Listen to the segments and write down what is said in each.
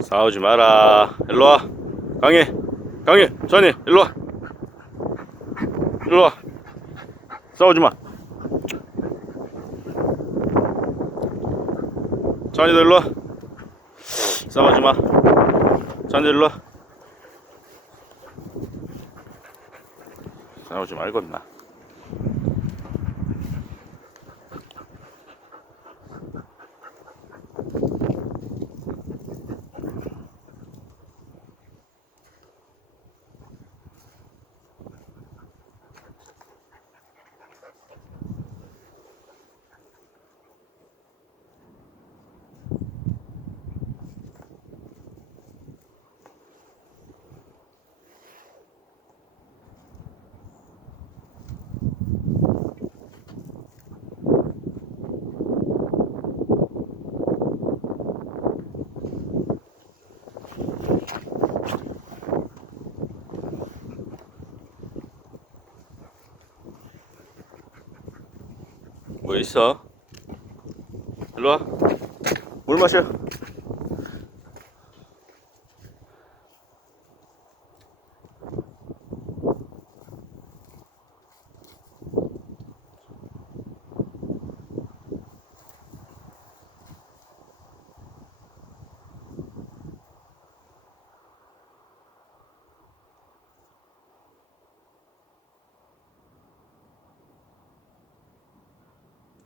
싸우지 마라. 일로 와. 강희, 강희, 전이, 일로 와. 일로 와. 싸우지 마. 전이도 일로 와. 싸우지 마. 전이 일로 와. 싸우지 말겠나. 뭐 있어? 일로 와. 물 마셔.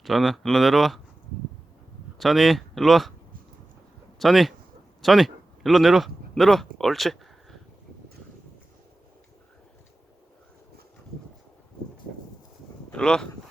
자네 일로 내려와. 자니 일로 와. 자니 자니 일로 내려와. 내려와. 옳지. 일로 와